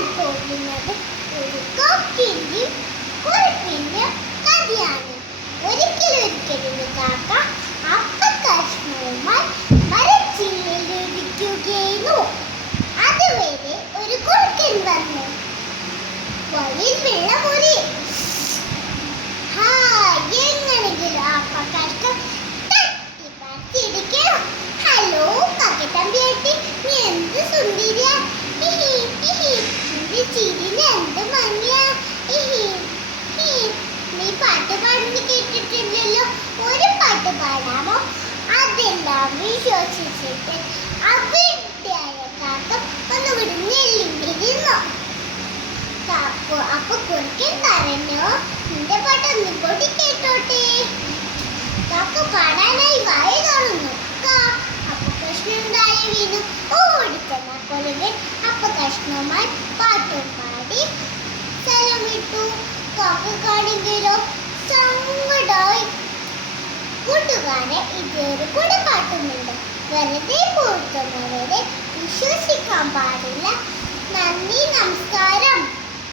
പറയാൻ പോകുന്നത് ഒരു കൊക്കിന്റെയും കുറുപ്പിന്റെയും കഥയാണ്. ഒരിക്കലൊരു കാക്ക അപ്പക്കഷ്ണവുമായി മരച്ചില്ലയിലിരിക്കുകയായിരുന്നു. അതുവരെ ഒരു കുറുക്കൻ വന്നു. വഴിയിൽ വെള്ളമൊരി. എങ്ങനെങ്കിലും അപ്പക്കഷ്ണം തട്ടിപ്പറിച്ചിരിക്കണം. ഹലോ കാക്കത്തമ്പിയേട്ടി, നീ എന്ത് സുന്ദരിയാ! ചിരിന് എന്ത് ഭംഗിയാ! നീ പാട്ട് പാടുന്നത് കേട്ടിട്ടില്ലല്ലോ, ഒരു പാട്ട് പാടാമോ? അതെല്ലാം വിശ്വസിച്ചിട്ട് അവിടെയായ കാക്ക ഒന്ന് വിടുന്നില്ലെങ്കിലിരുന്നു. അപ്പൊ കുറുക്കൻ പറഞ്ഞു, നിന്റെ പാട്ടൊന്നും കൂടി കേട്ടോട്ടെ. കാക്ക പാടാനായി വായ തുറന്നു. അപ്പക്കഷ്ണം താഴെ വീണു. ഓടിച്ചെന്ന കുറുക്കൻ അപ്പക്കഷ്ണവുമായി പാട്ടും പാടി സ്ഥലം വിട്ടു. കാക്കക്കാണെങ്കിലോ സങ്കടമായി. കൂട്ടുകാരെ, ഇതൊരു കുടപ്പാട്ടുമുണ്ട്. വെറുതെ പൂർത്തുന്നവരെ വിശ്വസിക്കാൻ പാടില്ല. നന്ദി, നമസ്കാരം.